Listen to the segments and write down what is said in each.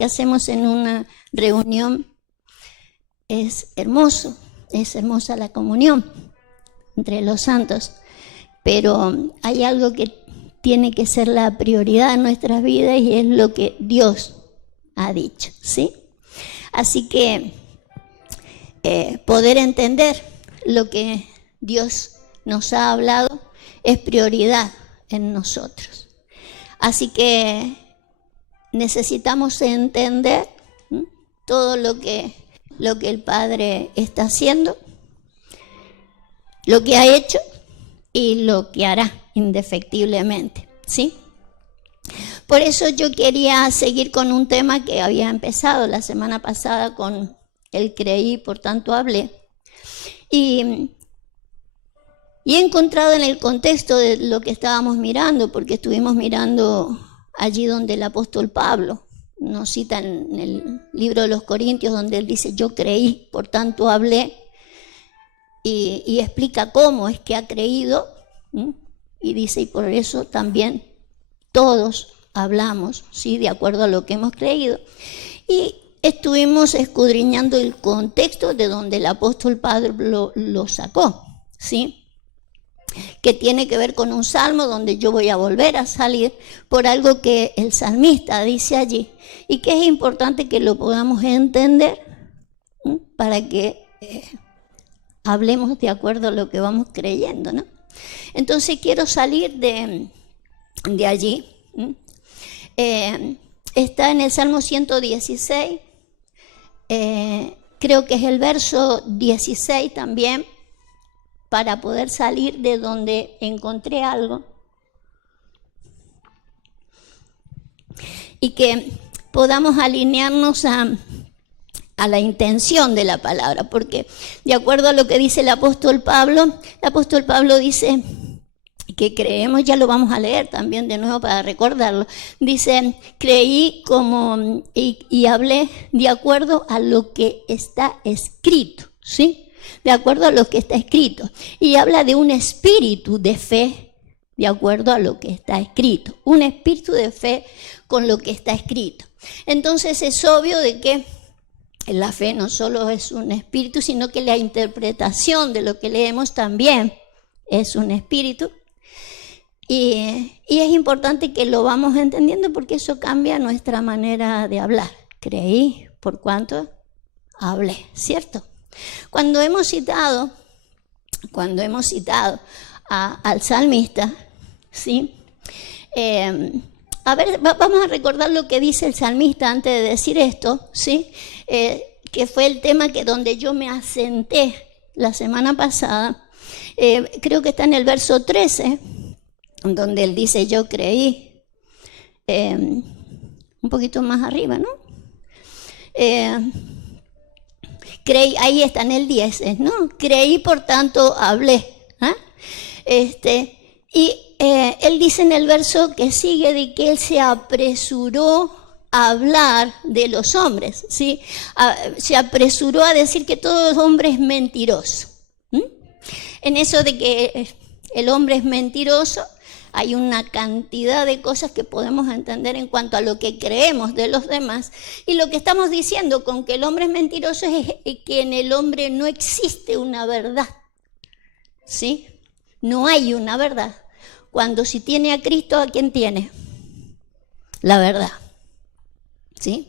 que hacemos en una reunión es hermoso, es hermosa la comunión entre los santos, pero hay algo que tiene que ser la prioridad en nuestras vidas y es lo que Dios ha dicho, ¿sí? Así que poder entender lo que Dios nos ha hablado es prioridad en nosotros. Así que necesitamos entender todo lo que el Padre está haciendo, lo que ha hecho y lo que hará indefectiblemente, ¿sí? Por eso yo quería seguir con un tema que había empezado la semana pasada con el creí, por tanto hablé. Y he encontrado en el contexto de lo que estábamos mirando, porque estuvimos mirando allí donde el apóstol Pablo nos cita en el libro de los Corintios, donde él dice, yo creí, por tanto hablé, y explica cómo es que ha creído, y dice, y por eso también todos hablamos, ¿sí? De acuerdo a lo que hemos creído. Y estuvimos escudriñando el contexto de donde el apóstol Pablo lo sacó, ¿sí? Que tiene que ver con un salmo donde yo voy a volver a salir por algo que el salmista dice allí y que es importante que lo podamos entender para que hablemos de acuerdo a lo que vamos creyendo, ¿no? Entonces quiero salir de allí. Está en el Salmo 116, creo que es el verso 16 también, para poder salir de donde encontré algo y que podamos alinearnos a la intención de la palabra, porque de acuerdo a lo que dice el apóstol Pablo dice que creemos, ya lo vamos a leer también de nuevo para recordarlo, dice, creí como y hablé de acuerdo a lo que está escrito, ¿sí? De acuerdo a lo que está escrito. Y habla de un espíritu de fe de acuerdo a lo que está escrito. Un espíritu de fe con lo que está escrito. Entonces es obvio de que la fe no solo es un espíritu, sino que la interpretación de lo que leemos también es un espíritu. Y es importante que lo vamos entendiendo porque eso cambia nuestra manera de hablar. Creí, por cuanto hablé, ¿cierto? Cuando hemos citado al salmista, ¿sí? Vamos a recordar lo que dice el salmista antes de decir esto, ¿sí? Que fue el tema donde yo me asenté la semana pasada. Creo que está en el verso 13, donde él dice, yo creí. Un poquito más arriba, ¿no? Creí, ahí está en el 10, ¿no? Creí, por tanto, hablé. Él dice en el verso que sigue de que él se apresuró a hablar de los hombres, ¿sí? Se apresuró a decir que todo hombre es mentiroso. En eso de que el hombre es mentiroso, hay una cantidad de cosas que podemos entender en cuanto a lo que creemos de los demás. Y lo que estamos diciendo con que el hombre es mentiroso es que en el hombre no existe una verdad, ¿sí? No hay una verdad. Cuando si tiene a Cristo, ¿a quién tiene? La verdad, ¿sí?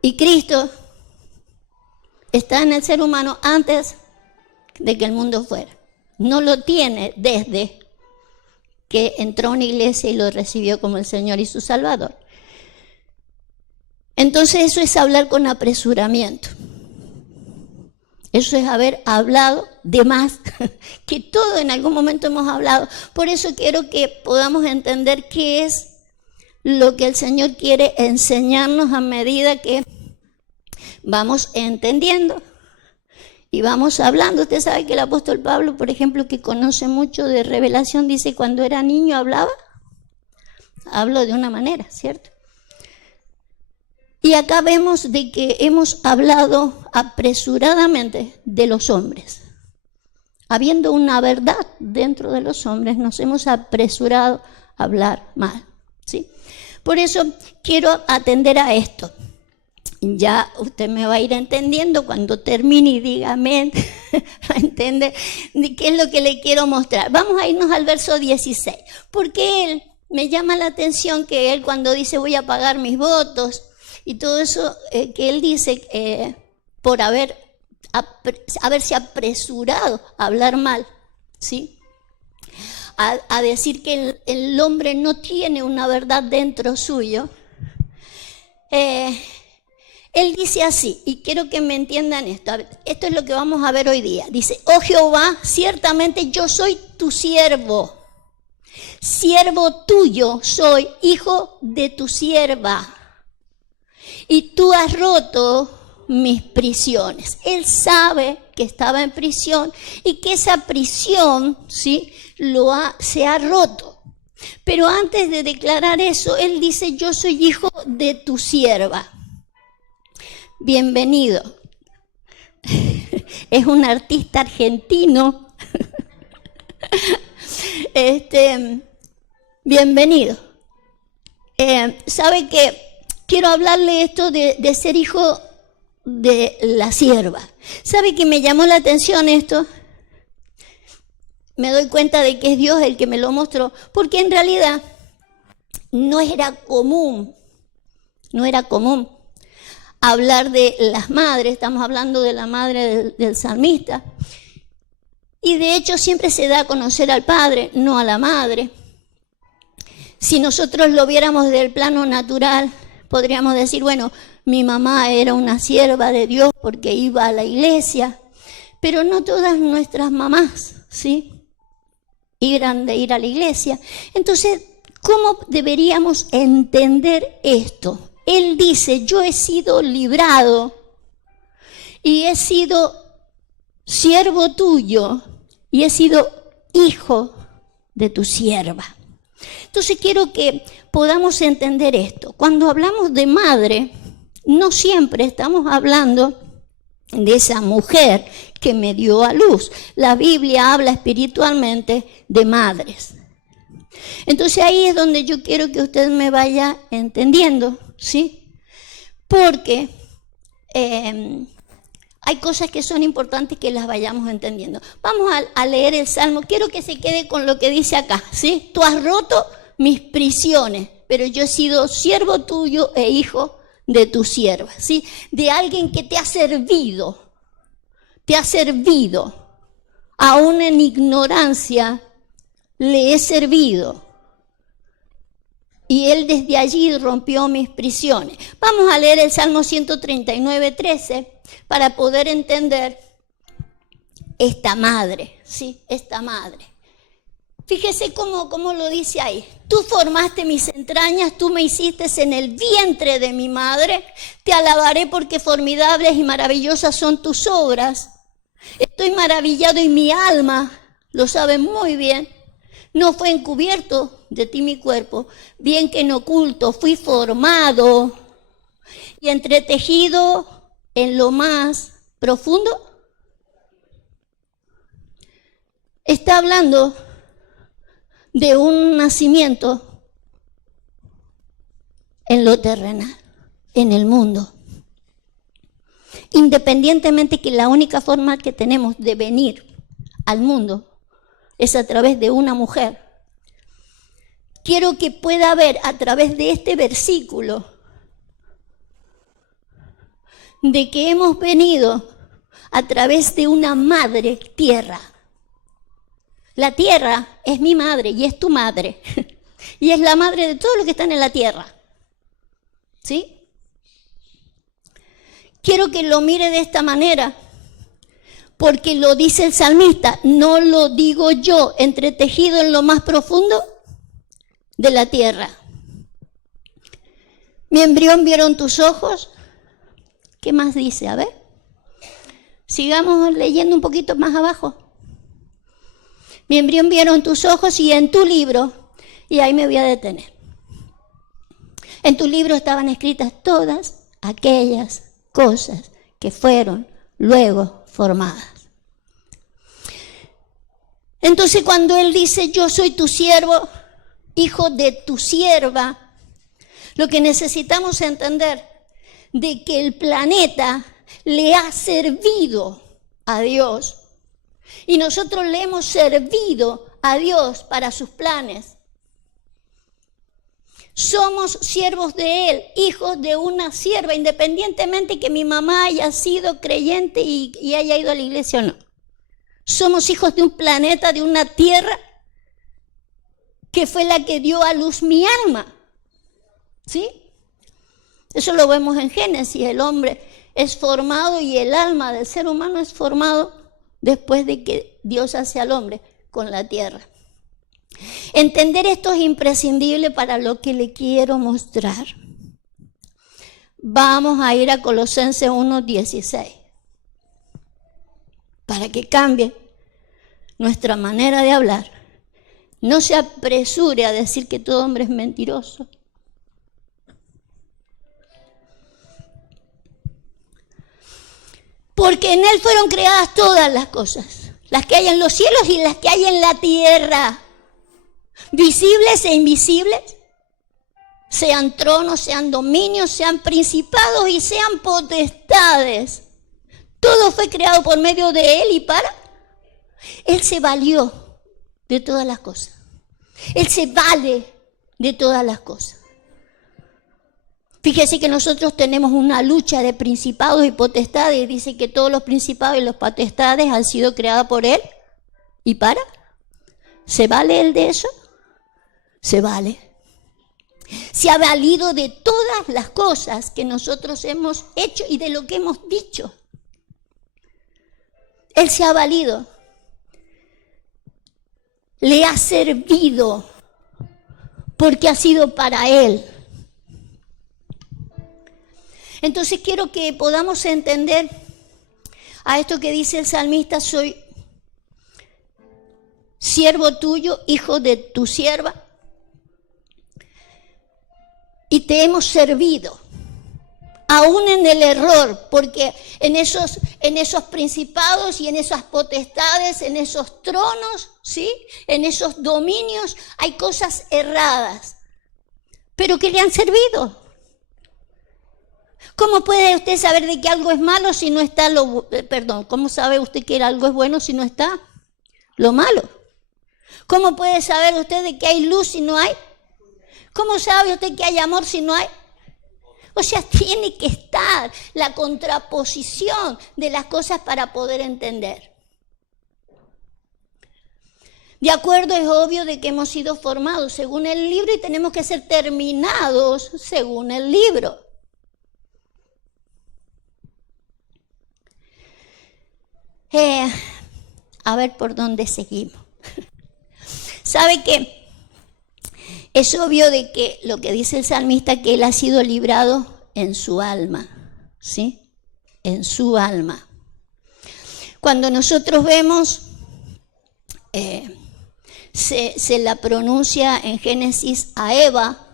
Y Cristo está en el ser humano antes de que el mundo fuera. No lo tiene desde que entró a una iglesia y lo recibió como el Señor y su Salvador. Entonces eso es hablar con apresuramiento. Eso es haber hablado de más, que todo en algún momento hemos hablado. Por eso quiero que podamos entender qué es lo que el Señor quiere enseñarnos a medida que vamos entendiendo y vamos hablando. Usted sabe que el apóstol Pablo, por ejemplo, que conoce mucho de revelación, dice cuando era niño habló de una manera, ¿cierto? Y acá vemos de que hemos hablado apresuradamente de los hombres. Habiendo una verdad dentro de los hombres, nos hemos apresurado a hablar mal, ¿sí? Por eso quiero atender a esto. Ya usted me va a ir entendiendo cuando termine y diga amén, va a entender qué es lo que le quiero mostrar. Vamos a irnos al verso 16, porque él, me llama la atención que él cuando dice voy a pagar mis votos y todo eso, que él dice por haberse apresurado a hablar mal, ¿sí? A decir que el hombre no tiene una verdad dentro suyo. Él dice así, y quiero que me entiendan esto. Esto es lo que vamos a ver hoy día. Dice, oh Jehová, ciertamente yo soy tu siervo. Siervo tuyo soy, hijo de tu sierva. Y tú has roto mis prisiones. Él sabe que estaba en prisión y que esa prisión, ¿sí?, se ha roto. Pero antes de declarar eso, él dice, yo soy hijo de tu sierva. Bienvenido. Es un artista argentino. Bienvenido. Sabe que quiero hablarle esto de ser hijo de la sierva. ¿Sabe que me llamó la atención esto? Me doy cuenta de que es Dios el que me lo mostró, porque en realidad no era común hablar de las madres. Estamos hablando de la madre del salmista. Y de hecho siempre se da a conocer al padre, no a la madre. Si nosotros lo viéramos del plano natural, podríamos decir, bueno, mi mamá era una sierva de Dios porque iba a la iglesia, pero no todas nuestras mamás, ¿sí?, eran de ir a la iglesia. Entonces, ¿cómo deberíamos entender esto? Él dice, yo he sido librado y he sido siervo tuyo y he sido hijo de tu sierva. Entonces quiero que podamos entender esto. Cuando hablamos de madre, no siempre estamos hablando de esa mujer que me dio a luz. La Biblia habla espiritualmente de madres. Entonces ahí es donde yo quiero que usted me vaya entendiendo, ¿sí? Porque hay cosas que son importantes que las vayamos entendiendo. Vamos a leer el Salmo. Quiero que se quede con lo que dice acá, ¿sí? Tú has roto mis prisiones, pero yo he sido siervo tuyo e hijo de tu sierva, ¿sí? De alguien que te ha servido, aún en ignorancia le he servido. Y él desde allí rompió mis prisiones. Vamos a leer el Salmo 139:13 para poder entender esta madre, ¿sí? Esta madre. Fíjese cómo lo dice ahí. Tú formaste mis entrañas, tú me hiciste en el vientre de mi madre. Te alabaré porque formidables y maravillosas son tus obras. Estoy maravillado y mi alma lo sabe muy bien. No fue encubierto de ti mi cuerpo, bien que en oculto fui formado y entretejido en lo más profundo. Está hablando de un nacimiento en lo terrenal, en el mundo. Independientemente que la única forma que tenemos de venir al mundo es a través de una mujer. Quiero que pueda ver a través de este versículo de que hemos venido a través de una madre tierra. La tierra es mi madre y es tu madre. Y es la madre de todos los que están en la tierra. ¿Sí? Quiero que lo mire de esta manera, porque lo dice el salmista, no lo digo yo, entretejido en lo más profundo de la tierra. Mi embrión vieron tus ojos. ¿Qué más dice? A ver. Sigamos leyendo un poquito más abajo. Mi embrión vieron tus ojos y en tu libro, y ahí me voy a detener. En tu libro estaban escritas todas aquellas cosas que fueron luego formadas. Entonces cuando él dice yo soy tu siervo, hijo de tu sierva, Lo que necesitamos entender de que el planeta le ha servido a Dios y nosotros le hemos servido a Dios para sus planes. Somos siervos de Él, hijos de una sierva, independientemente que mi mamá haya sido creyente y haya ido a la iglesia o no. Somos hijos de un planeta, de una tierra que fue la que dio a luz mi alma. ¿Sí? Eso lo vemos en Génesis. El hombre es formado y el alma del ser humano es formado después de que Dios hace al hombre con la tierra. Entender esto es imprescindible para lo que le quiero mostrar. Vamos a ir a Colosenses 1:16 para que cambie nuestra manera de hablar. No se apresure a decir que todo hombre es mentiroso. Porque en Él fueron creadas todas las cosas, las que hay en los cielos y las que hay en la tierra, visibles e invisibles, sean tronos, sean dominios, sean principados y sean potestades. Todo fue creado por medio de Él y para. Él se valió de todas las cosas. Él se vale de todas las cosas. Fíjese que nosotros tenemos una lucha de principados y potestades. Dice que todos los principados y los potestades han sido creados por Él. ¿Y para? ¿Se vale Él de eso? Se vale. Se ha valido de todas las cosas que nosotros hemos hecho y de lo que hemos dicho. Él se ha valido. Le ha servido porque ha sido para Él. Entonces quiero que podamos entender a esto que dice el salmista: soy siervo tuyo, hijo de tu sierva, y te hemos servido, aún en el error, porque en esos principados y en esas potestades, en esos tronos, ¿sí?, en esos dominios, hay cosas erradas, pero que le han servido. ¿Cómo puede usted saber de que algo es malo si no está ¿cómo sabe usted que algo es bueno si no está lo malo? ¿Cómo puede saber usted de que hay luz si no hay? ¿Cómo sabe usted que hay amor si no hay? O sea, tiene que estar la contraposición de las cosas para poder entender. De acuerdo, es obvio de que hemos sido formados según el libro y tenemos que ser terminados según el libro. A ver por dónde seguimos. ¿Sabe qué? Es obvio de que lo que dice el salmista, que él ha sido librado en su alma, ¿sí? En su alma. Cuando nosotros vemos, se la pronuncia en Génesis a Eva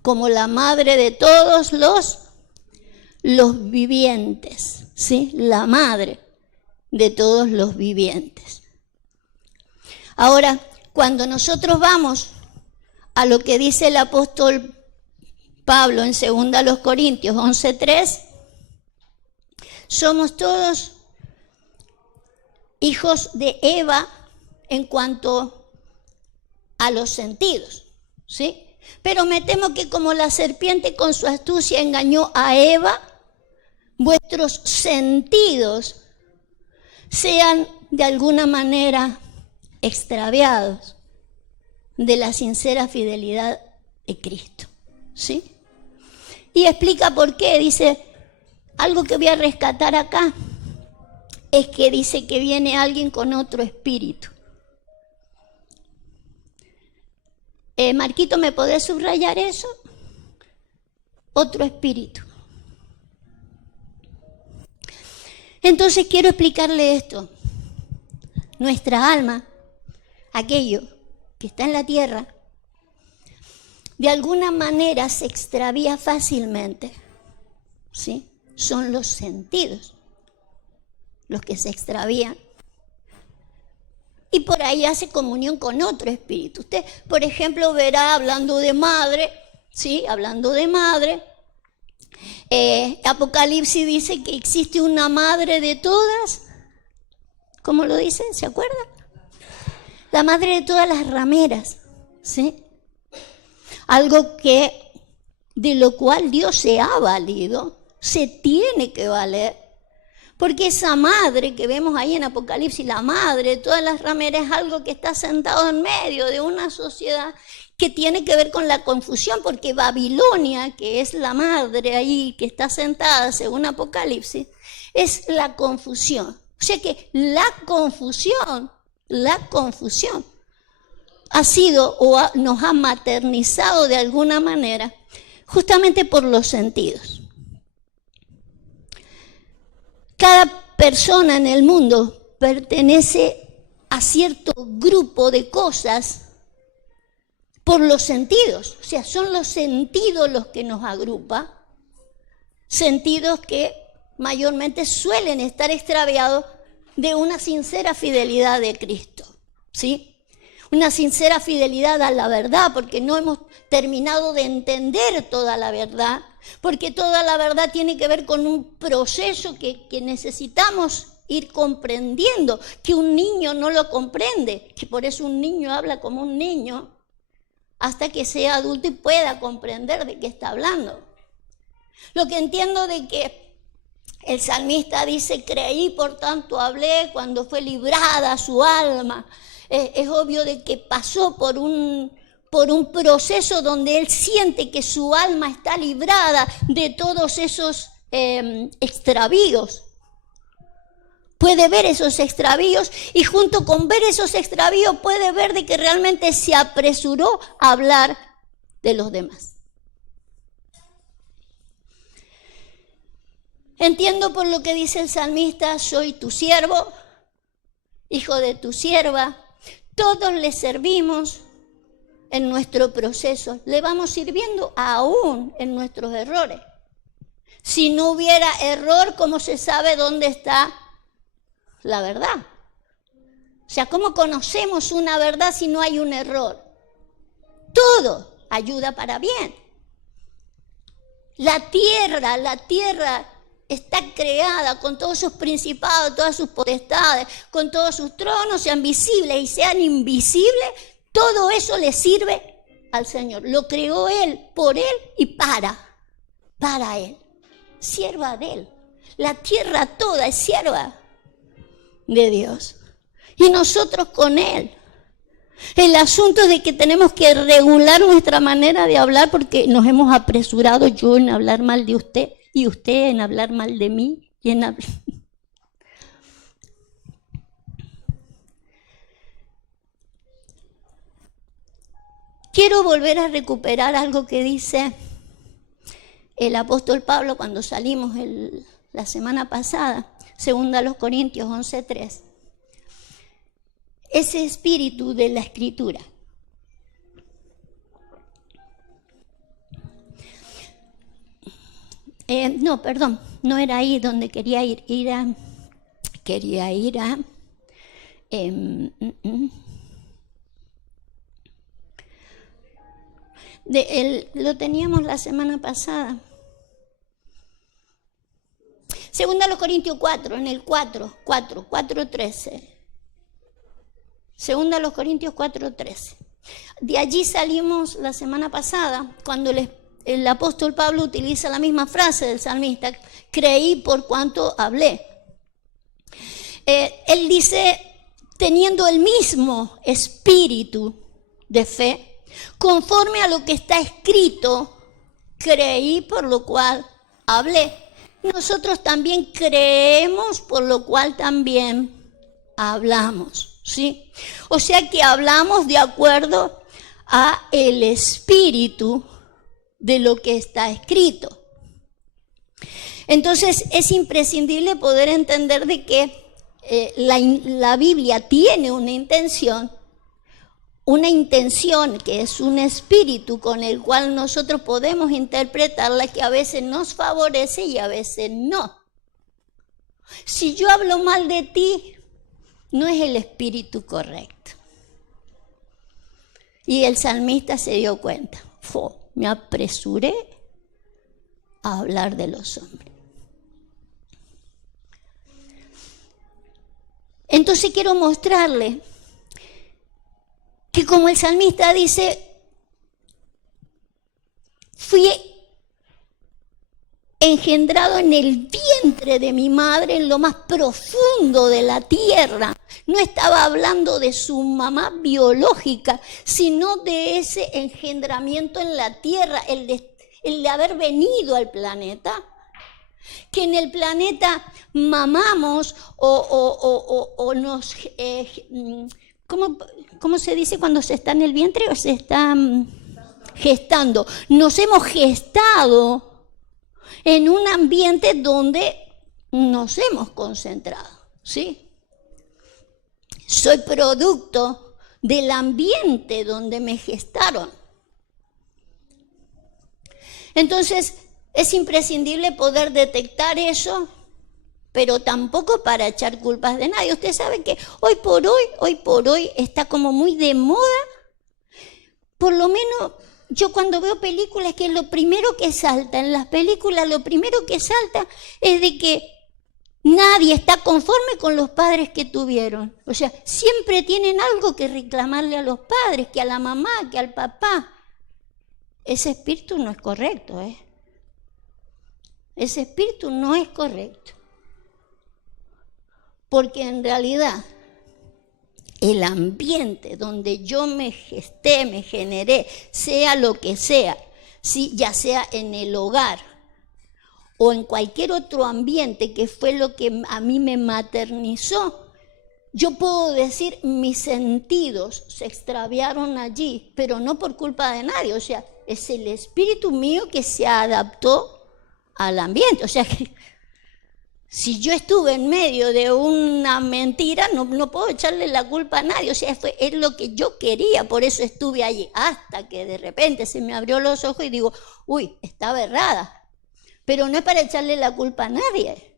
como la madre de todos los vivientes, ¿sí? La madre de todos los vivientes. Ahora, cuando nosotros vamos a lo que dice el apóstol Pablo en 2 Corintios 11:3, somos todos hijos de Eva en cuanto a los sentidos, ¿sí? Pero me temo que como la serpiente con su astucia engañó a Eva, vuestros sentidos sean de alguna manera extraviados de la sincera fidelidad de Cristo, ¿sí? Y explica por qué. Dice, algo que voy a rescatar acá es que dice que viene alguien con otro espíritu. Marquito, ¿me podés subrayar eso? Otro espíritu. Entonces quiero explicarle esto. Nuestra alma, aquello que está en la tierra, de alguna manera se extravía fácilmente, ¿sí? Son los sentidos los que se extravían. Y por ahí hace comunión con otro espíritu. Usted, por ejemplo, verá, hablando de madre, ¿sí? Hablando de madre. Apocalipsis dice que existe una madre de todas. ¿Cómo lo dice? ¿Se acuerdan? La madre de todas las rameras, ¿sí? Algo de lo cual Dios se ha valido, se tiene que valer, porque esa madre que vemos ahí en Apocalipsis, la madre de todas las rameras, es algo que está sentado en medio de una sociedad que tiene que ver con la confusión, porque Babilonia, que es la madre ahí que está sentada según Apocalipsis, es la confusión. O sea que la confusión ha sido nos ha maternizado de alguna manera, justamente por los sentidos. Cada persona en el mundo pertenece a cierto grupo de cosas por los sentidos. O sea, son los sentidos los que nos agrupan, sentidos que mayormente suelen estar extraviados de una sincera fidelidad de Cristo, ¿sí? Una sincera fidelidad a la verdad, porque no hemos terminado de entender toda la verdad, porque toda la verdad tiene que ver con un proceso que necesitamos ir comprendiendo, que un niño no lo comprende, que por eso un niño habla como un niño, hasta que sea adulto y pueda comprender de qué está hablando. Lo que entiendo de que el salmista dice, creí, por tanto hablé, cuando fue librada su alma. Es obvio de que pasó por un proceso donde él siente que su alma está librada de todos esos extravíos. Puede ver esos extravíos y junto con ver esos extravíos puede ver de que realmente se apresuró a hablar de los demás. Entiendo por lo que dice el salmista, soy tu siervo, hijo de tu sierva. Todos le servimos en nuestro proceso, le vamos sirviendo aún en nuestros errores. Si no hubiera error, ¿cómo se sabe dónde está la verdad? O sea, ¿cómo conocemos una verdad si no hay un error? Todo ayuda para bien. La tierra está creada con todos sus principados, todas sus potestades, con todos sus tronos, sean visibles y sean invisibles, todo eso le sirve al Señor. Lo creó Él, por Él y para Él. Sierva de Él. La tierra toda es sierva de Dios. Y nosotros con Él. El asunto es de que tenemos que regular nuestra manera de hablar porque nos hemos apresurado, yo en hablar mal de usted y usted en hablar mal de mí y en hablar... Quiero volver a recuperar algo que dice el apóstol Pablo cuando salimos la semana pasada, 2 Corintios 11:3. Ese espíritu de la Escritura. No era ahí donde quería ir. Lo teníamos la semana pasada. 2 Corintios 4, en el 4:13. 2 Corintios 4:13. De allí salimos la semana pasada, cuando el apóstol Pablo utiliza la misma frase del salmista, creí por cuanto hablé. Él dice, teniendo el mismo espíritu de fe, conforme a lo que está escrito, creí por lo cual hablé. Nosotros también creemos por lo cual también hablamos, ¿sí? O sea que hablamos de acuerdo a el espíritu de lo que está escrito. Entonces es imprescindible poder entender de que la Biblia tiene una intención que es un espíritu con el cual nosotros podemos interpretarla, que a veces nos favorece y a veces no. Si yo hablo mal de ti, no es el espíritu correcto. Y el salmista se dio cuenta. me apresuré a hablar de los hombres. Entonces quiero mostrarle que, como el salmista dice, fui engendrado en el vientre de mi madre, en lo más profundo de la tierra. No estaba hablando de su mamá biológica, sino de ese engendramiento en la tierra, el de haber venido al planeta. Que en el planeta mamamos o nos... ¿Cómo se dice cuando se está en el vientre o se está gestando? Nos hemos gestado en un ambiente donde nos hemos concentrado, ¿sí? Soy producto del ambiente donde me gestaron. Entonces, es imprescindible poder detectar eso, pero tampoco para echar culpas de nadie. Usted sabe que hoy por hoy está como muy de moda. Por lo menos yo cuando veo películas, que lo primero que salta en las películas, lo primero que salta es de que nadie está conforme con los padres que tuvieron. O sea, siempre tienen algo que reclamarle a los padres, que a la mamá, que al papá. Ese espíritu no es correcto, ¿eh? Ese espíritu no es correcto. Porque en realidad el ambiente donde yo me gesté, me generé, sea lo que sea, ¿sí? Ya sea en el hogar o en cualquier otro ambiente que fue lo que a mí me maternizó, yo puedo decir, mis sentidos se extraviaron allí, pero no por culpa de nadie. O sea, es el espíritu mío que se adaptó al ambiente. O sea que si yo estuve en medio de una mentira, no puedo echarle la culpa a nadie. O sea, es lo que yo quería, por eso estuve allí. Hasta que de repente se me abrió los ojos y digo, uy, estaba errada. Pero no es para echarle la culpa a nadie,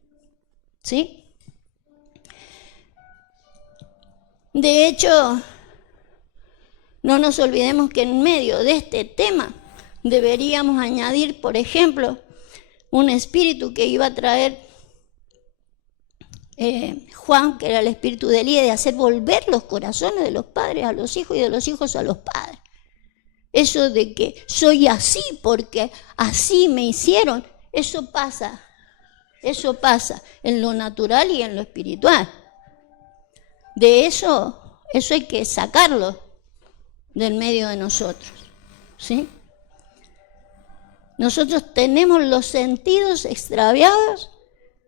¿sí? De hecho, no nos olvidemos que en medio de este tema deberíamos añadir, por ejemplo, un espíritu que iba a traer Juan, que era el espíritu de Elías, de hacer volver los corazones de los padres a los hijos y de los hijos a los padres. Eso de que soy así porque así me hicieron, eso pasa en lo natural y en lo espiritual. De eso hay que sacarlo del medio de nosotros, ¿sí? Nosotros tenemos los sentidos extraviados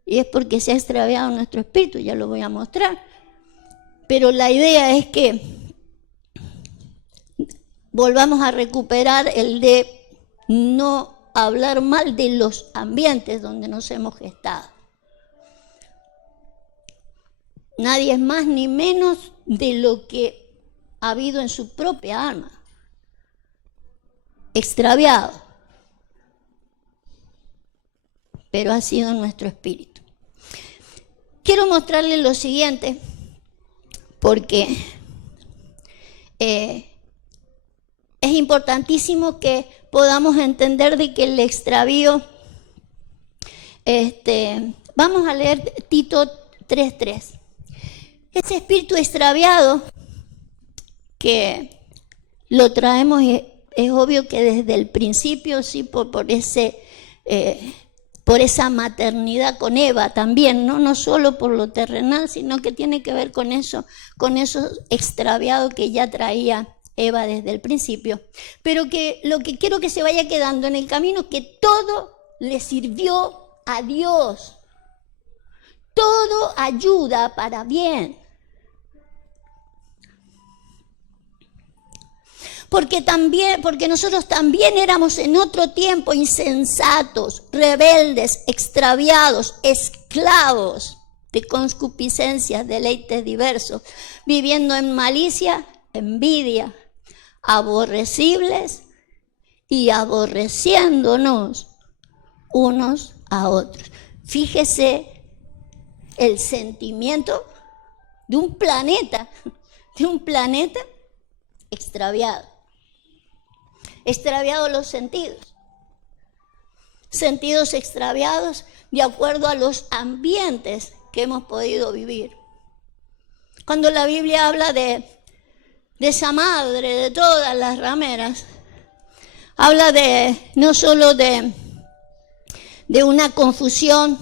y es porque se ha extraviado nuestro espíritu, ya lo voy a mostrar. Pero la idea es que volvamos a recuperar el de no hablar mal de los ambientes donde nos hemos gestado. Nadie es más ni menos de lo que ha habido en su propia alma. Extraviado. Pero ha sido nuestro espíritu. Quiero mostrarles lo siguiente, porque es importantísimo que podamos entender de que el extravío, vamos a leer Tito 3:3. Ese espíritu extraviado que lo traemos, es obvio que desde el principio, sí, por esa maternidad con Eva también, no solo por lo terrenal, sino que tiene que ver con eso extraviado que ya traía Eva desde el principio. Pero que lo que quiero que se vaya quedando en el camino, que todo le sirvió a Dios. Todo ayuda para bien. Porque nosotros también éramos en otro tiempo insensatos, rebeldes, extraviados, esclavos de concupiscencias, deleites diversos, viviendo en malicia, envidia, aborrecibles y aborreciéndonos unos a otros. Fíjese el sentimiento de un planeta extraviado. extraviados los sentidos. Sentidos extraviados de acuerdo a los ambientes que hemos podido vivir. Cuando la Biblia habla de esa madre, de todas las rameras, habla no solo de una confusión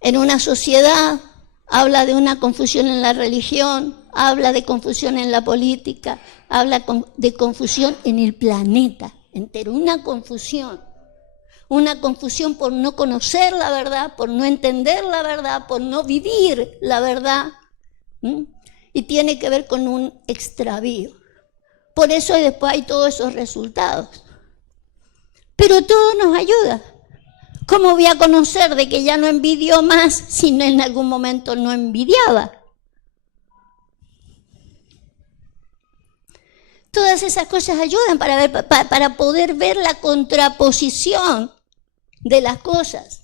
en una sociedad, habla de una confusión en la religión, habla de confusión en la política, habla de confusión en el planeta entero, una confusión por no conocer la verdad, por no entender la verdad, por no vivir la verdad. Y tiene que ver con un extravío. Por eso después hay todos esos resultados. Pero todo nos ayuda. ¿Cómo voy a conocer de que ya no envidio más si no en algún momento no envidiaba? Todas esas cosas ayudan para poder ver la contraposición de las cosas.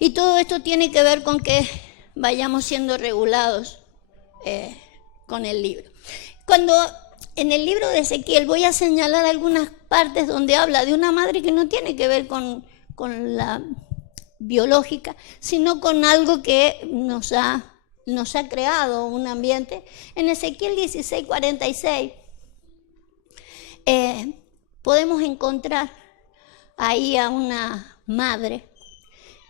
Y todo esto tiene que ver con que vayamos siendo regulados con el libro. Cuando en el libro de Ezequiel voy a señalar algunas partes donde habla de una madre que no tiene que ver con la biológica, sino con algo que nos ha creado un ambiente. En Ezequiel 16:46 podemos encontrar ahí a una madre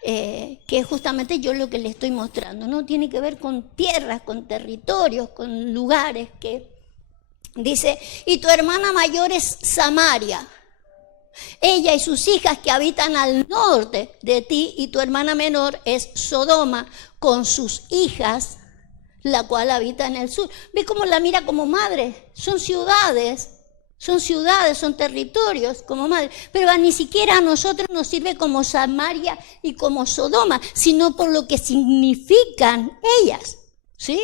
que justamente yo lo que le estoy mostrando, ¿no? Tiene que ver con tierras, con territorios, con lugares que dice, y tu hermana mayor es Samaria, ella y sus hijas que habitan al norte de ti, y tu hermana menor es Sodoma con sus hijas, la cual habita en el sur. ¿Ves cómo la mira como madre? Son ciudades, son territorios como madre, pero ni siquiera a nosotros nos sirve como Samaria y como Sodoma, sino por lo que significan ellas, ¿sí?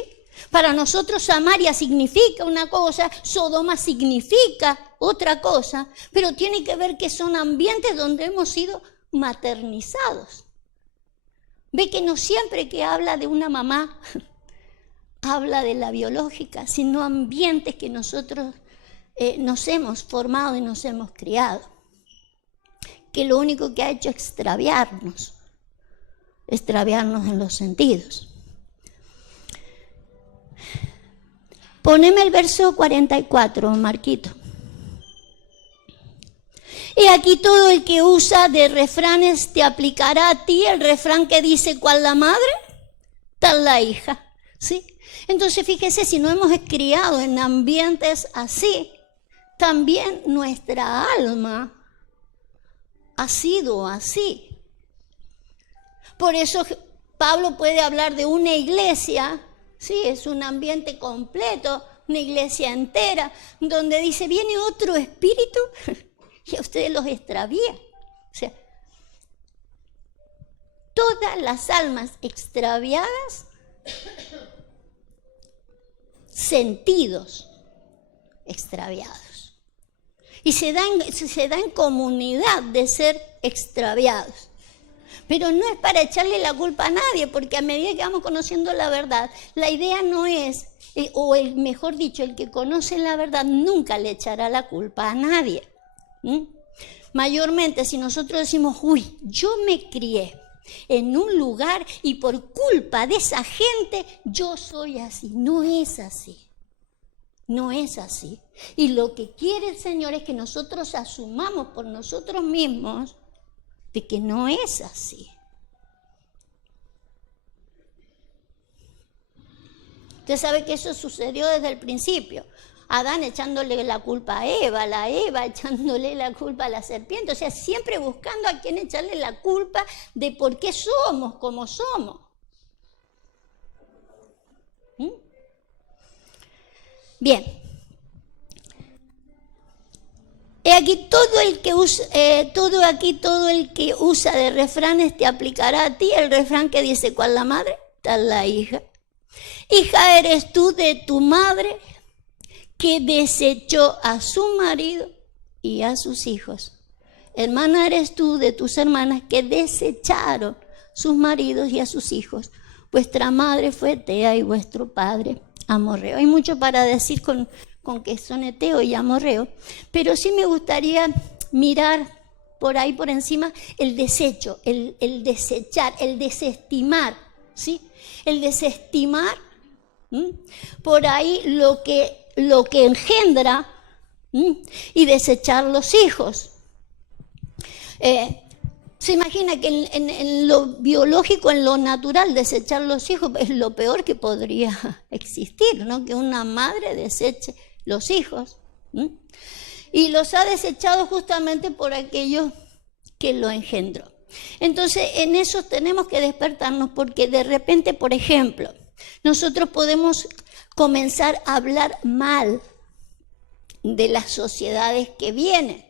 Para nosotros Samaria significa una cosa, Sodoma significa otra cosa, pero tiene que ver que son ambientes donde hemos sido maternizados. Ve que no siempre que habla de una mamá habla de la biológica, sino ambientes que nosotros nos hemos formado y nos hemos criado, que lo único que ha hecho es extraviarnos en los sentidos. Poneme el verso 44, Marquito. Y aquí todo el que usa de refranes te aplicará a ti el refrán que dice, ¿cuál la madre? Tal la hija, ¿sí? Entonces fíjese, si no hemos criado en ambientes así, también nuestra alma ha sido así. Por eso Pablo puede hablar de una iglesia, sí, es un ambiente completo, una iglesia entera, donde dice, viene otro espíritu y a ustedes los extravía. O sea, todas las almas extraviadas, sentidos extraviados. Y se da en comunidad de ser extraviados. Pero no es para echarle la culpa a nadie, porque a medida que vamos conociendo la verdad, la idea no es, mejor dicho, el que conoce la verdad nunca le echará la culpa a nadie. Mayormente si nosotros decimos, uy, yo me crié en un lugar y por culpa de esa gente yo soy así. No es así. No es así. Y lo que quiere el Señor es que nosotros asumamos por nosotros mismos de que no es así. Usted sabe que eso sucedió desde el principio. Adán echándole la culpa a Eva, la Eva echándole la culpa a la serpiente. O sea, siempre buscando a quien echarle la culpa de por qué somos como somos. Bien. He aquí todo el que usa de refranes te aplicará a ti el refrán que dice, ¿cuál la madre? Tal la hija. Hija eres tú de tu madre que desechó a su marido y a sus hijos. Hermana eres tú de tus hermanas que desecharon sus maridos y a sus hijos. Vuestra madre fue Tea y vuestro padre amorreo. Hay mucho para decir con que son eteo y amorreo, pero sí me gustaría mirar por ahí por encima el desecho, el desechar, el desestimar, ¿sí? El desestimar por ahí lo que engendra y desechar los hijos. Se imagina que en lo biológico, en lo natural, desechar los hijos es lo peor que podría existir, ¿no? Que una madre deseche los hijos. Y los ha desechado justamente por aquello que lo engendró. Entonces, en eso tenemos que despertarnos porque de repente, por ejemplo, nosotros podemos comenzar a hablar mal de las sociedades que vienen,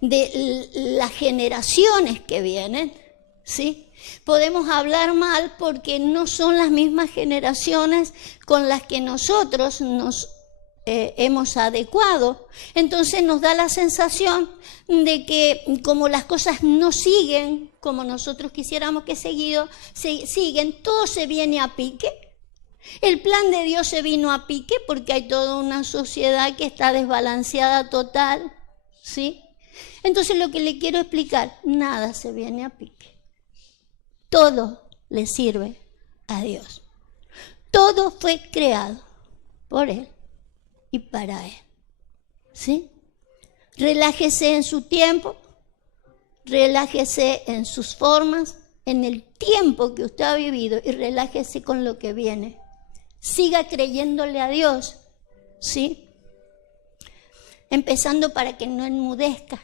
de las generaciones que vienen, ¿sí? Podemos hablar mal porque no son las mismas generaciones con las que nosotros nos hemos adecuado. Entonces nos da la sensación de que como las cosas no siguen como nosotros quisiéramos que siguen, todo se viene a pique. El plan de Dios se vino a pique porque hay toda una sociedad que está desbalanceada total, ¿sí? Entonces lo que le quiero explicar, nada se viene a pique. Todo le sirve a Dios. Todo fue creado por Él y para Él, ¿sí? Relájese en su tiempo, relájese en sus formas, en el tiempo que usted ha vivido y relájese con lo que viene. Siga creyéndole a Dios, ¿sí? Empezando para que no enmudezca.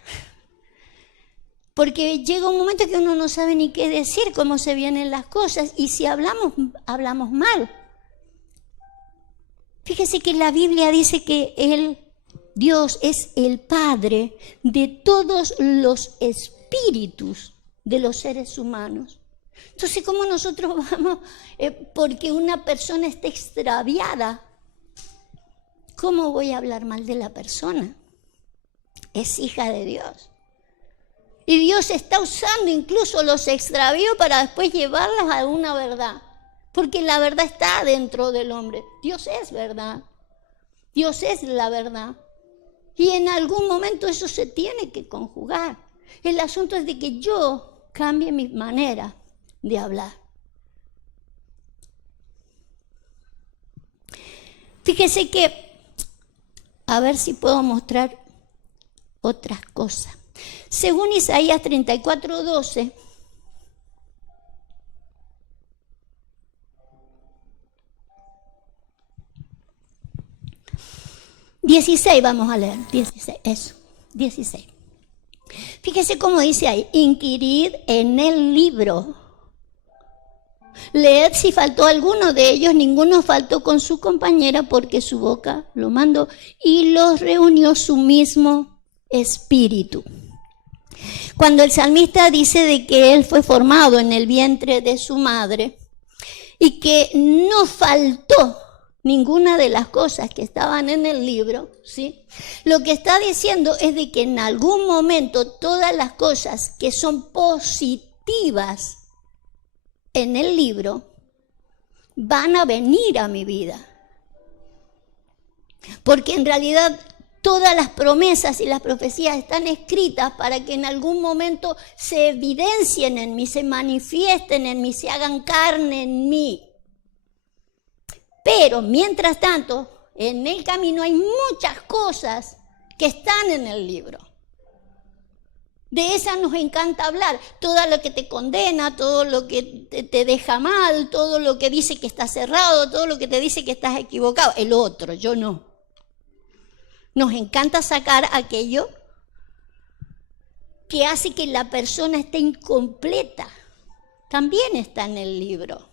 Porque llega un momento que uno no sabe ni qué decir, cómo se vienen las cosas, y si hablamos mal. Fíjese que la Biblia dice que Dios es el Padre de todos los espíritus de los seres humanos. Entonces, ¿cómo nosotros vamos, porque una persona está extraviada, cómo voy a hablar mal de la persona? Es hija de Dios. Y Dios está usando incluso los extravíos para después llevarlas a una verdad. Porque la verdad está dentro del hombre. Dios es verdad. Dios es la verdad. Y en algún momento eso se tiene que conjugar. El asunto es de que yo cambie mi manera de hablar. Fíjese que, a ver si puedo mostrar otras cosas. Según Isaías 34:12, ...16 vamos a leer, 16. Fíjese cómo dice ahí, inquirid en el libro. Leed si faltó alguno de ellos, ninguno faltó con su compañera porque su boca lo mandó y los reunió su mismo espíritu. Cuando el salmista dice de que él fue formado en el vientre de su madre y que no faltó ninguna de las cosas que estaban en el libro, ¿sí? Lo que está diciendo es de que en algún momento todas las cosas que son positivas en el libro van a venir a mi vida. Porque en realidad todas las promesas y las profecías están escritas para que en algún momento se evidencien en mí, se manifiesten en mí, se hagan carne en mí. Pero mientras tanto, en el camino hay muchas cosas que están en el libro. De esas nos encanta hablar, todo lo que te condena, todo lo que te deja mal, todo lo que dice que estás cerrado, todo lo que te dice que estás equivocado. El otro, yo no. Nos encanta sacar aquello que hace que la persona esté incompleta. También está en el libro.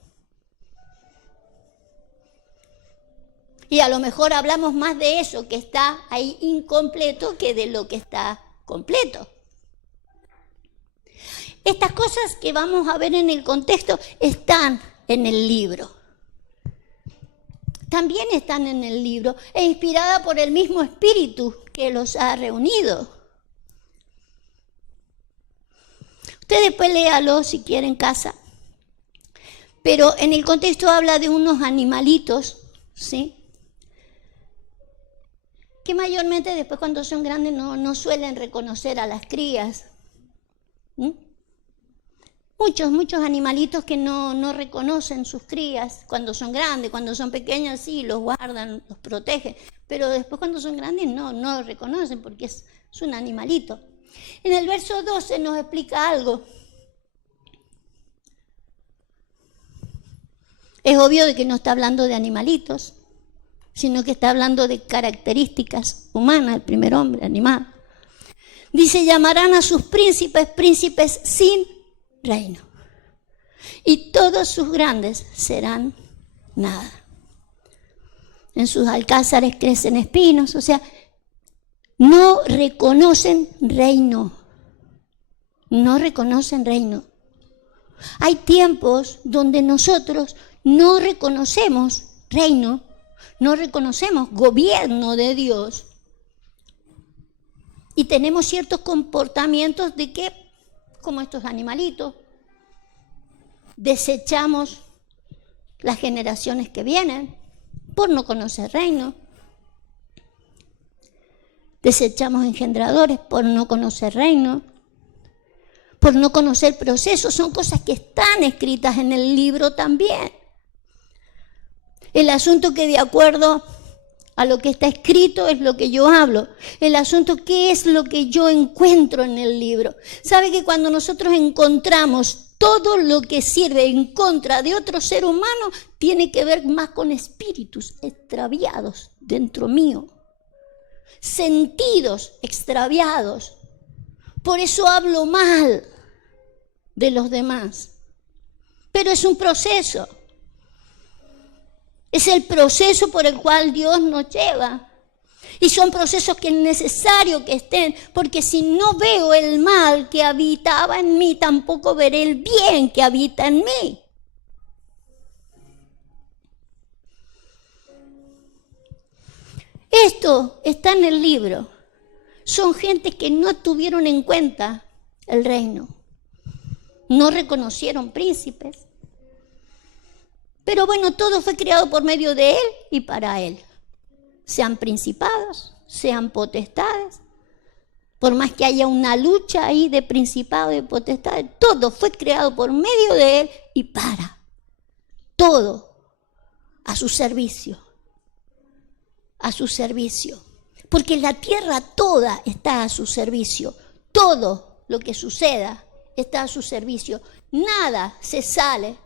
Y a lo mejor hablamos más de eso que está ahí incompleto que de lo que está completo. Estas cosas que vamos a ver en el contexto están en el libro. También están en el libro e inspirada por el mismo espíritu que los ha reunido. Usted después léalo si quiere en casa. Pero en el contexto habla de unos animalitos, ¿sí? Que mayormente después cuando son grandes no suelen reconocer a las crías. Muchos animalitos que no reconocen sus crías cuando son grandes, cuando son pequeñas sí, los guardan, los protegen, pero después cuando son grandes no los reconocen porque es un animalito. En el verso 12 nos explica algo. Es obvio de que no está hablando de animalitos, sino que está hablando de características humanas, el primer hombre, animal. Dice, llamarán a sus príncipes, príncipes sin reino. Y todos sus grandes serán nada. En sus alcázares crecen espinos, o sea, no reconocen reino. No reconocen reino. Hay tiempos donde nosotros no reconocemos reino, no reconocemos gobierno de Dios y tenemos ciertos comportamientos de que, como estos animalitos, desechamos las generaciones que vienen por no conocer reino. Desechamos engendradores por no conocer reino, por no conocer procesos. Son cosas que están escritas en el libro también. El asunto que de acuerdo a lo que está escrito es lo que yo hablo. El asunto qué es lo que yo encuentro en el libro. ¿Sabe que cuando nosotros encontramos todo lo que sirve en contra de otro ser humano, tiene que ver más con espíritus extraviados dentro mío? Sentidos extraviados. Por eso hablo mal de los demás. Pero es un proceso. Es el proceso por el cual Dios nos lleva. Y son procesos que es necesario que estén, porque si no veo el mal que habitaba en mí, tampoco veré el bien que habita en mí. Esto está en el libro. Son gente que no tuvieron en cuenta el reino. No reconocieron príncipes. Pero bueno, todo fue creado por medio de Él y para Él. Sean principados, sean potestades. Por más que haya una lucha ahí de principado y de potestades, todo fue creado por medio de Él y para. Todo a su servicio. A su servicio. Porque la tierra toda está a su servicio. Todo lo que suceda está a su servicio. Nada se sale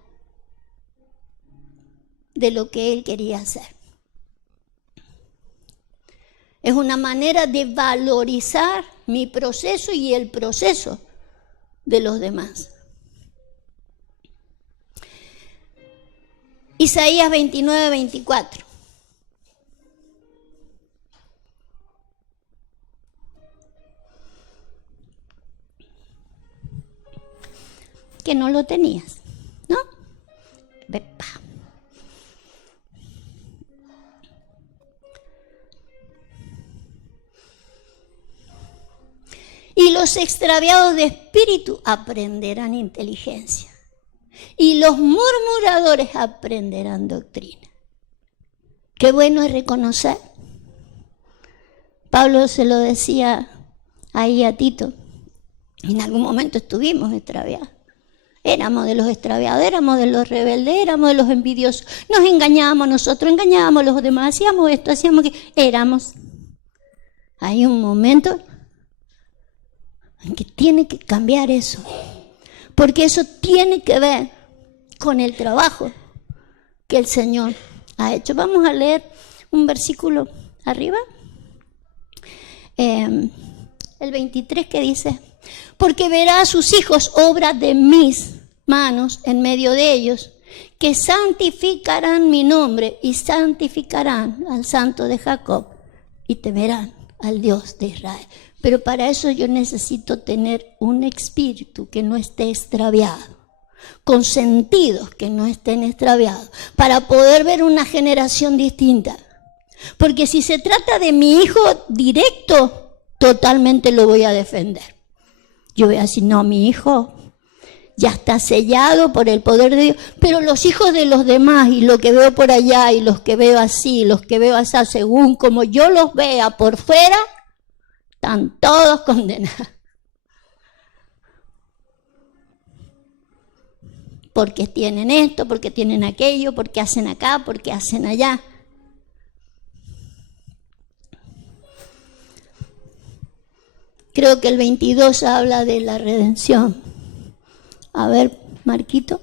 de lo que Él quería hacer. Es una manera de valorizar mi proceso y el proceso de los demás. Isaías 29, 24. Que no lo tenías, ¿no? Bepa. Y los extraviados de espíritu aprenderán inteligencia. Y los murmuradores aprenderán doctrina. Qué bueno es reconocer. Pablo se lo decía ahí a Tito. En algún momento estuvimos extraviados. Éramos de los extraviados, éramos de los rebeldes, éramos de los envidiosos. Nos engañábamos nosotros, engañábamos a los demás, hacíamos esto, hacíamos que éramos. Hay un momento en que tiene que cambiar eso, porque eso tiene que ver con el trabajo que el Señor ha hecho. Vamos a leer un versículo arriba, el 23, que dice: porque verá a sus hijos obra de mis manos en medio de ellos, que santificarán mi nombre y santificarán al Santo de Jacob y temerán al Dios de Israel. Pero para eso yo necesito tener un espíritu que no esté extraviado, con sentidos que no estén extraviados, para poder ver una generación distinta. Porque si se trata de mi hijo directo, totalmente lo voy a defender. Yo voy a decir, no, mi hijo, ya está sellado por el poder de Dios. Pero los hijos de los demás, y lo que veo por allá, y los que veo así, los que veo así, según como yo los vea por fuera, están todos condenados. Porque tienen esto, porque tienen aquello, porque hacen acá, porque hacen allá. Creo que el 22 habla de la redención. A ver, Marquito.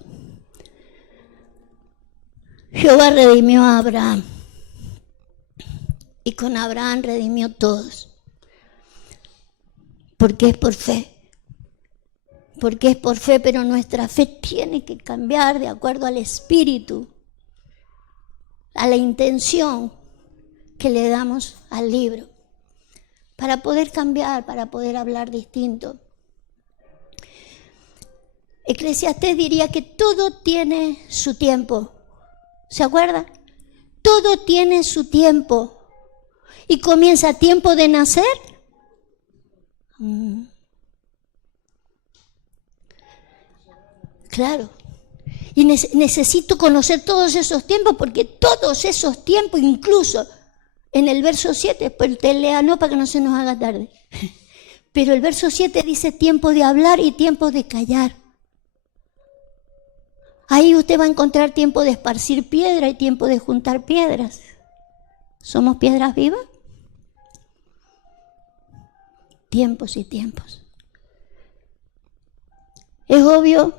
Jehová redimió a Abraham. Y con Abraham redimió todos. Porque es por fe. Porque es por fe, pero nuestra fe tiene que cambiar de acuerdo al espíritu, a la intención que le damos al libro. Para poder cambiar, para poder hablar distinto. Eclesiastés diría que todo tiene su tiempo. ¿Se acuerda? Todo tiene su tiempo. Y comienza tiempo de nacer. Claro. Y necesito conocer todos esos tiempos, porque todos esos tiempos, incluso en el verso 7, pues te lea no para que no se nos haga tarde. Pero el verso 7 dice tiempo de hablar y tiempo de callar. Ahí usted va a encontrar tiempo de esparcir piedra y tiempo de juntar piedras. ¿Somos piedras vivas? Tiempos y tiempos. Es obvio,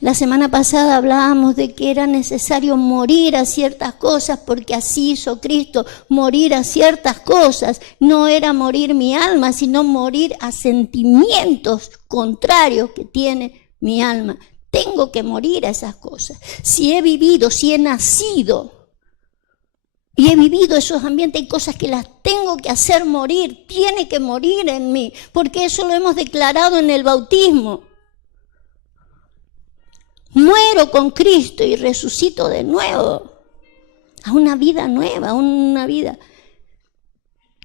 la semana pasada hablábamos de que era necesario morir a ciertas cosas porque así hizo Cristo, morir a ciertas cosas. No era morir mi alma, sino morir a sentimientos contrarios que tiene mi alma. Tengo que morir a esas cosas. Si he vivido, si he nacido y he vivido esos ambientes, hay cosas que las tengo que hacer morir, tiene que morir en mí, porque eso lo hemos declarado en el bautismo. Muero con Cristo y resucito de nuevo a una vida nueva, a una vida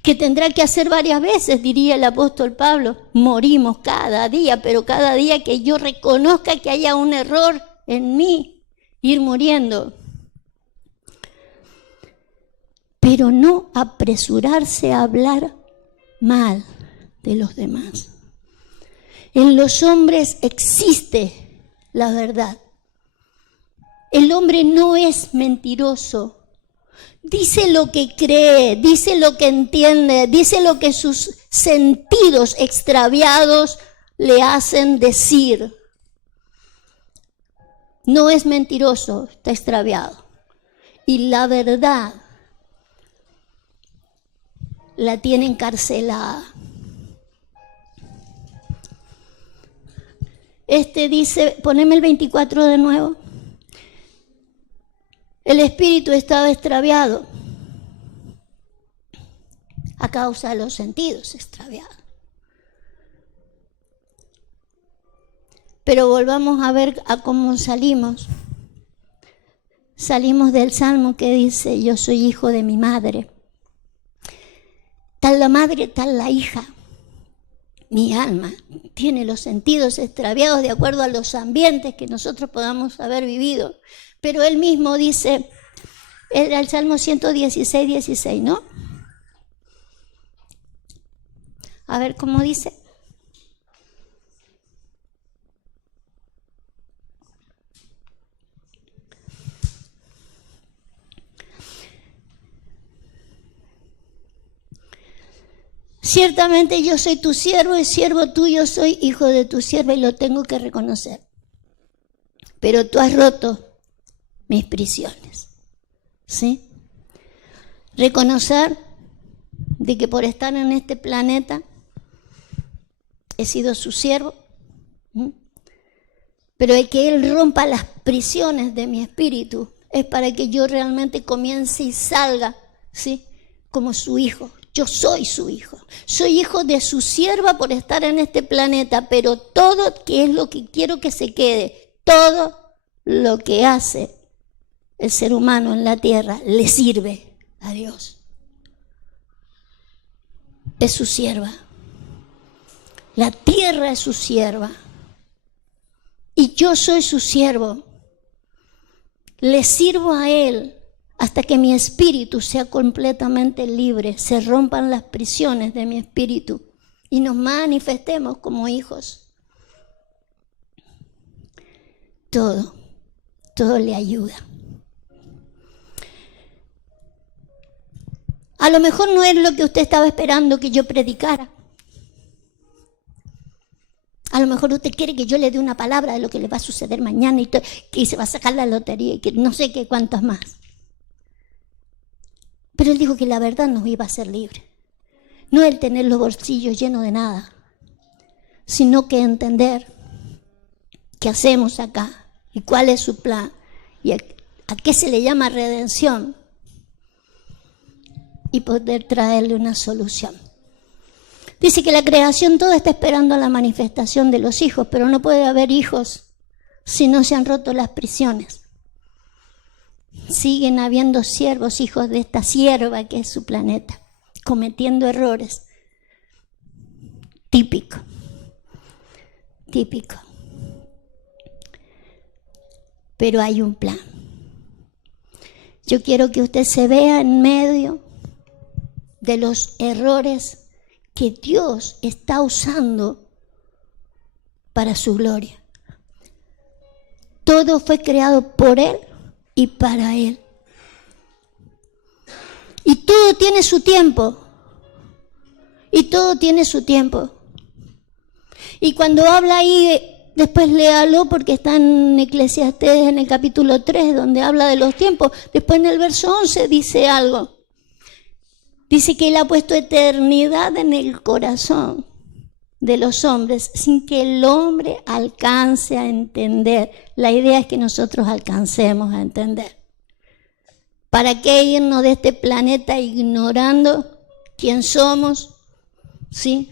que tendrá que hacer varias veces, diría el apóstol Pablo. Morimos cada día, pero cada día que yo reconozca que haya un error en mí, ir muriendo. Pero no apresurarse a hablar mal de los demás. En los hombres existe la verdad. El hombre no es mentiroso. Dice lo que cree, dice lo que entiende, dice lo que sus sentidos extraviados le hacen decir. No es mentiroso, está extraviado. Y la verdad la tiene encarcelada. Dice, poneme el 24 de nuevo. El espíritu estaba extraviado a causa de los sentidos extraviados. Pero volvamos a ver a cómo salimos. Salimos del Salmo que dice, yo soy hijo de mi madre. Tal la madre, tal la hija. Mi alma tiene los sentidos extraviados de acuerdo a los ambientes que nosotros podamos haber vivido. Pero él mismo dice, era el Salmo 116, 16, ¿no? A ver cómo dice. Ciertamente yo soy tu siervo y siervo tuyo soy, hijo de tu sierva, y lo tengo que reconocer. Pero tú has roto mis prisiones. ¿Sí? Reconocer de que por estar en este planeta he sido su siervo, pero el que Él rompa las prisiones de mi espíritu es para que yo realmente comience y salga, ¿sí? Como su hijo. Yo soy su hijo. Soy hijo de su sierva por estar en este planeta, pero todo que es lo que quiero que se quede, todo lo que hace el ser humano en la tierra le sirve a Dios. Es su sierva. La tierra es su sierva. Y yo soy su siervo. Le sirvo a Él hasta que mi espíritu sea completamente libre, se rompan las prisiones de mi espíritu y nos manifestemos como hijos. Todo le ayuda. A lo mejor no es lo que usted estaba esperando que yo predicara. A lo mejor usted quiere que yo le dé una palabra de lo que le va a suceder mañana y que se va a sacar la lotería y que no sé qué cuántos más. Pero Él dijo que la verdad nos iba a hacer libres. No el tener los bolsillos llenos de nada, sino que entender qué hacemos acá y cuál es su plan y a qué se le llama redención y poder traerle una solución. Dice que la creación toda está esperando a la manifestación de los hijos, pero no puede haber hijos si no se han roto las prisiones. Siguen habiendo siervos, hijos de esta sierva que es su planeta, cometiendo errores. Típico. Pero hay un plan. Yo quiero que usted se vea en medio de los errores que Dios está usando para su gloria. Todo fue creado por Él y para Él. Y todo tiene su tiempo. Y cuando habla ahí, después léalo porque está en Eclesiastés en el capítulo 3, donde habla de los tiempos. Después en el verso 11 dice algo. Dice que Él ha puesto eternidad en el corazón de los hombres sin que el hombre alcance a entender. La idea es que nosotros alcancemos a entender. ¿Para qué irnos de este planeta ignorando quién somos? ¿Sí?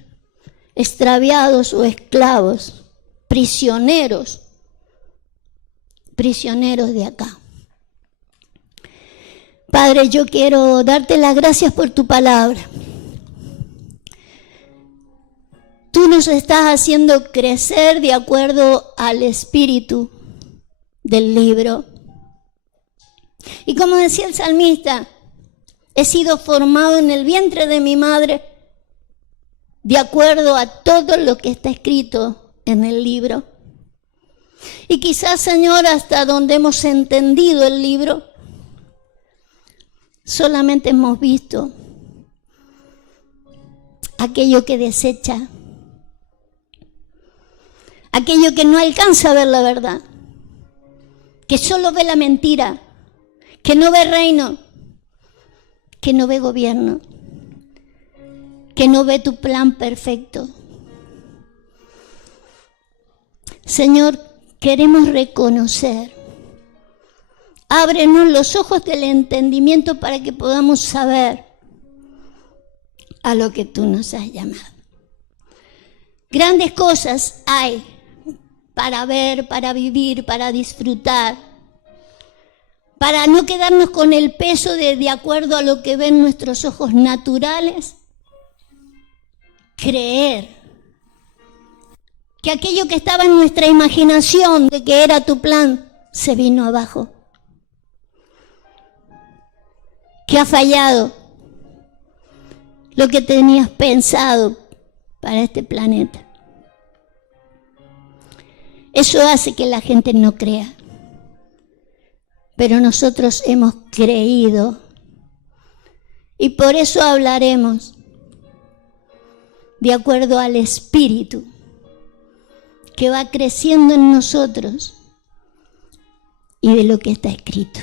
Extraviados o esclavos, prisioneros de acá. Padre, yo quiero darte las gracias por tu palabra. Tú nos estás haciendo crecer de acuerdo al espíritu del libro. Y como decía el salmista, he sido formado en el vientre de mi madre de acuerdo a todo lo que está escrito en el libro. Y quizás, Señor, hasta donde hemos entendido el libro, solamente hemos visto aquello que desecha, aquello que no alcanza a ver la verdad, que solo ve la mentira, que no ve reino, que no ve gobierno, que no ve tu plan perfecto. Señor, queremos reconocer. Ábrenos los ojos del entendimiento para que podamos saber a lo que tú nos has llamado. Grandes cosas hay para ver, para vivir, para disfrutar, para no quedarnos con el peso de acuerdo a lo que ven nuestros ojos naturales, creer que aquello que estaba en nuestra imaginación de que era tu plan se vino abajo, que ha fallado lo que tenías pensado para este planeta. Eso hace que la gente no crea. Pero nosotros hemos creído y por eso hablaremos de acuerdo al Espíritu que va creciendo en nosotros y de lo que está escrito.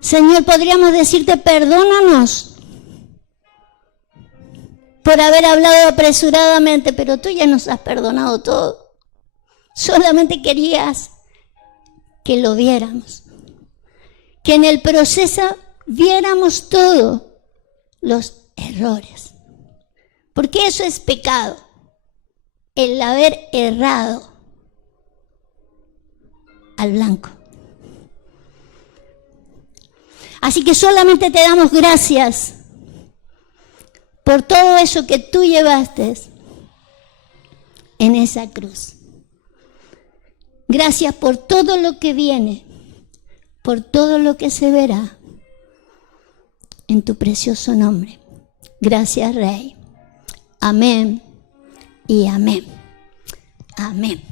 Señor, podríamos decirte perdónanos por haber hablado apresuradamente, pero tú ya nos has perdonado todo. Solamente querías que lo viéramos, que en el proceso viéramos todos los errores, porque eso es pecado, el haber errado al blanco. Así que solamente te damos gracias por todo eso que tú llevaste en esa cruz. Gracias por todo lo que viene, por todo lo que se verá. En tu precioso nombre. Gracias, Rey. Amén y amén. Amén.